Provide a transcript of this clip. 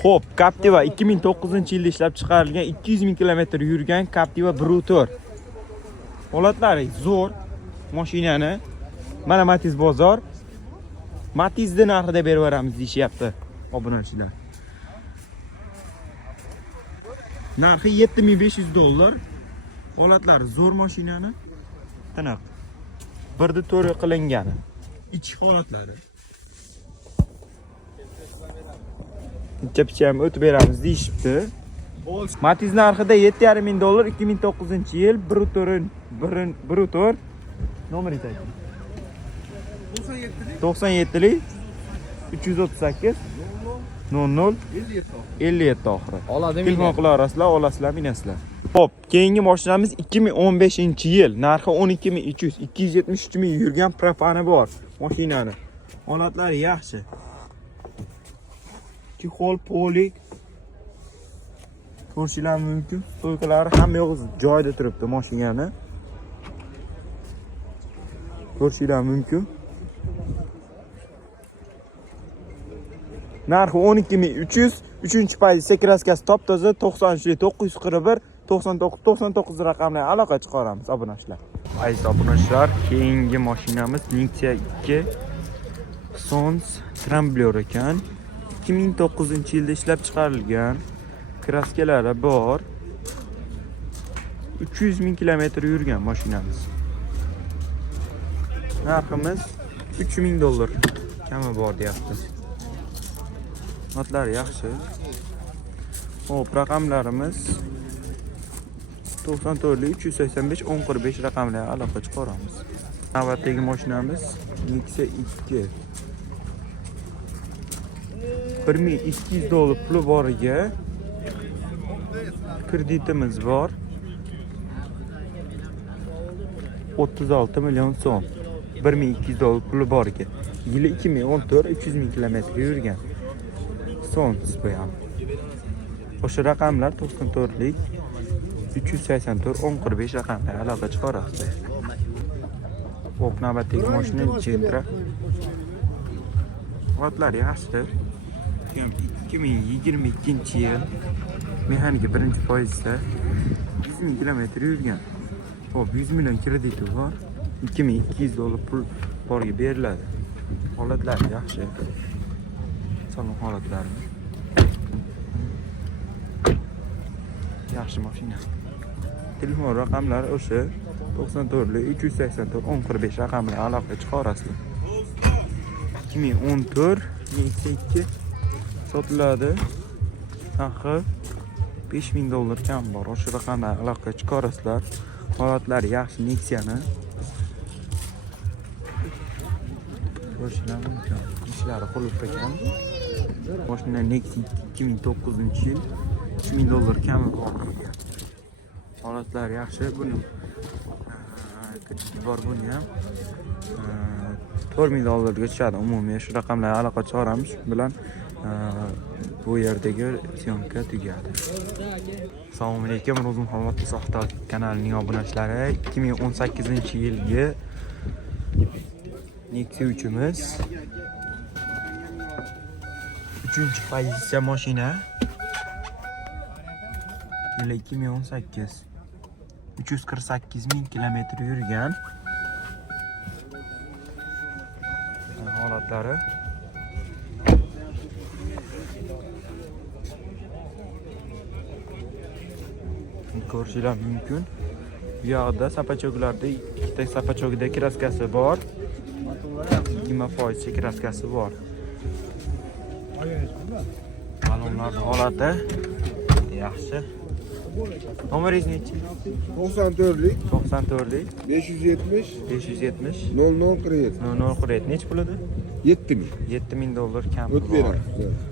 Xo'p, Captiva 2009-yilda ishlab chiqarilgan 200 ming kilometr yurgan Captiva Brutor. Holatlari zo'r mashinani. Mana Matiz bozor. Matizning narxida berib beramiz deyapti obunachilar. Narxi $7500. Holatlari zo'r mashinani. Tiniq. 1.4 qilingani. Ichki holatlari. Chapcham o'tib beramiz deyishibdi. Matiz narxida $7,500 2009-yil Brutor. Nomeringizni ayting. 97lik 338 00 57 oxiri. Telefon qila olasizlar, olasizlar, minasizlar. Xo'p, keyingi mashinamiz 2015-yil, narxi 12300, 273 ming yurgan profani bor mashinani. Holatlari yaxshi. Kixol polik. Ko'rishingiz mumkin. Stoykalari hamma yo'q joyida turibdi mashinani. Ko'rishingiz mumkin. Narxi 12300, 3-pozitsiya kraskasi top toza 93 941 99 raqamli aloqa chiqaramiz obunachilar. Aziz obunachilar, keyingi mashinamiz Nexia 2 Sons Trembler ekan. 2009-yilda ishlab chiqarilgan. Kraskalari bor. 300 ming kilometr yurgan mashinamiz. Narximiz $3000 kami bor deyapti. Notlari yaxshi. Hop, raqamlarimiz 94 385 1045 raqamli aloqa chiqaramiz. Navbatdagi mashinamiz Nexia 2. $1200 puli boriga kreditimiz bor. 36 million so'm. $1200 puli boriga. Yili 2014, 300 ming kilometr yurgan. Sons bu ham. O'sha raqamlar 94lik 384 1045 raqamli aloqa chiqarasiz. Xo'p, navbatdagi mashina Gentra. Holatlari yaxshi. 2022-yil mexanika birinchi pozitsiya 100 ming kilometr yurgan. Xo'p, 100 million krediti bor. $2200 pul borga beriladi. Holatlari yaxshi. Salon holatlari. Yaxshi mashina. Telefon raqamlari o'sha 94 384 1045 raqamli aloqa chiqarasizlar. 2014 Nexia 2 sotiladi. Narxi $5000 kam bor. O'sha raqamli aloqa chiqarasizlar. Holatlari yaxshi Nexia'ni. Ko'rishingiz mumkin. Ishlari qulf ekan. Mashina Nexia 2009-yil $3000 kami bor. Holatlari yaxshi. Buni bor buni ham $4000 ga tushadi. Umumiy shu raqamlarga aloqa chiqaramiz. Bilan bu yerdagi syomka tugadi. Assalomu alaykum, Ro'zim Muhammad Soxta kanalining obunachilari. 2018-yilgi Nexia 3imiz. 3-pozitsiya mashina. Yili 2018. 348 ming kilometr yurgan. Holatlari ko'rishingiz mumkin. Bu yoqda sapachoklarda ikkita sapachokda kraskasi bor. 20% kraskasi bor. Balonlarning holati yaxshi. Nomeringizni ayting. 94lik 570 0047. Necha pulida? $7000. $7000 kam O'tib bor. beramiz.